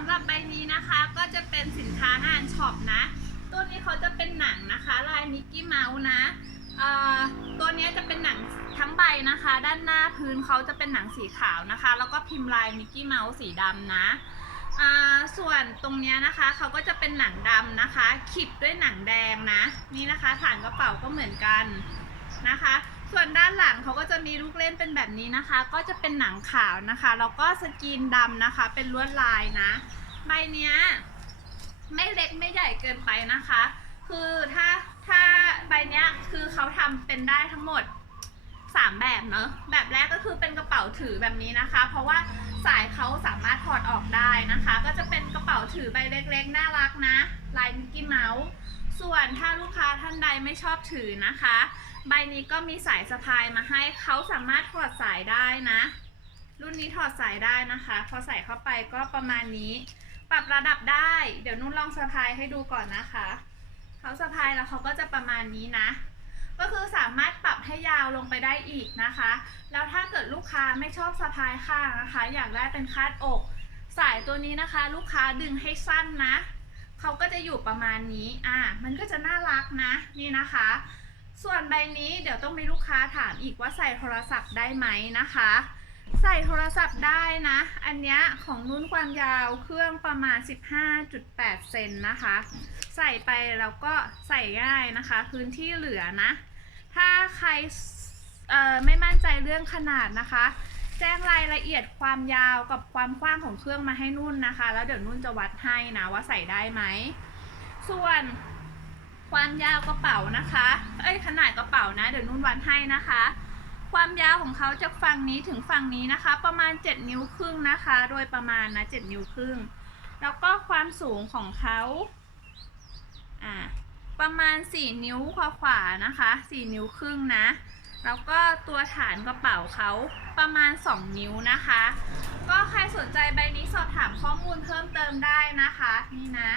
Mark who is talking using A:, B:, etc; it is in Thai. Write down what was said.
A: ำหรับใบนี้นะคะก็จะเป็นสินค้างานช็อปนะ ตัวนี้เขาจะเป็นหนังนะคะลายมิกกี้เมาส์นะตัวนี้จะเป็นหนังทั้งใบนะคะ ด้านหน้าพื้นเขาจะเป็นหนังสีขาวนะคะ แล้วก็พิมพ์ลายมิกกี้เมาส์สีดำนะส่วนตรงนี้นะคะเขาก็จะเป็นหนังดำนะคะขีดด้วยหนังแดงนะ นี่นะคะฐานกระเป๋าก็เหมือนกันนะคะ ส่วนด้านหลังเขาก็จะมีลูกเล่นเป็นแบบนี้นะคะ ก็จะเป็นหนังขาวนะคะแล้วก็สกรีนดำนะคะ เป็นลวดลายนะ ใบเนี้ยไม่เล็กไม่ใหญ่เกินไปนะคะ คือถ้าถ้าใบเนี้ยคือเขาทำเป็นได้ทั้งหมด 3 แบบเนอะแบบแรกก็คือเป็นกระเป๋าถือแบบนี้นะคะ เพราะว่าสายเขาสามารถถอดออกได้นะคะ ก็จะเป็นกระเป๋าถือใบเล็กๆ น่ารักนะ ลายมิกกี้เมาส์ ส่วนถ้าลูกค้าท่านใดไม่ชอบถือนะคะ ใบนี้ก็มีสายสะพายมาให้เขาสามารถถอดสายได้นะ รุ่นนี้ถอดสายได้นะคะ พอใส่เข้าไปก็ประมาณนี้ ปรับระดับได้ เดี๋ยวนุ่นลองสะพายให้ดูก่อนนะคะเขาสะพายแล้วเขาก็จะประมาณนี้นะ ก็คือสามารถปรับให้ยาวลงไปได้อีกนะคะ แล้วถ้าเกิดลูกค้าไม่ชอบสะพายข้างนะคะ อยากได้เป็นคาดอก สายตัวนี้นะคะ ลูกค้าดึงให้สั้นนะ เขาก็จะอยู่ประมาณนี้ อ่ามันก็จะน่ารักนะนี่นะคะ ส่วนใบนี้เดี๋ยวต้องมีลูกค้าถามอีกว่าใส่โทรศัพท์ได้ไหมนะคะ ใส่โทรศัพท์ได้นะ อันเนี้ยของนุ่นความยาวเครื่องประมาณ 15.8 เซนนะคะ ใส่ไปแล้วก็ใส่ง่ายนะคะ พื้นที่เหลือนะ ถ้าใครเอ่อไม่มั่นใจเรื่องขนาดนะคะ แจ้งรายละเอียดความยาวกับความกว้างของเครื่องมาให้นุ่นนะคะ แล้วเดี๋ยวนุ่นจะวัดให้นะว่าใส่ได้ไหม ส่วนความยาวกระเป๋านะคะ เอ้ยขนาดกระเป๋านะ เดี๋ยวนุ่นวัดให้นะคะ ความยาวของเขาจากฝั่งนี้ถึงฝั่งนี้นะคะ ประมาณ 7 นิ้วครึ่งนะคะ โดยประมาณนะ 7 นิ้วครึ่ง แล้วก็ความสูงของเขาอ่าประมาณ 4 นิ้วขวาขวาๆนะคะ 4 นิ้วครึ่งนะ แล้วก็ตัวฐานกระเป๋าเขาประมาณ 2 นิ้วนะคะ ก็ใครสนใจใบนี้สอบถามข้อมูลเพิ่มเติมได้นะคะ นี่นะ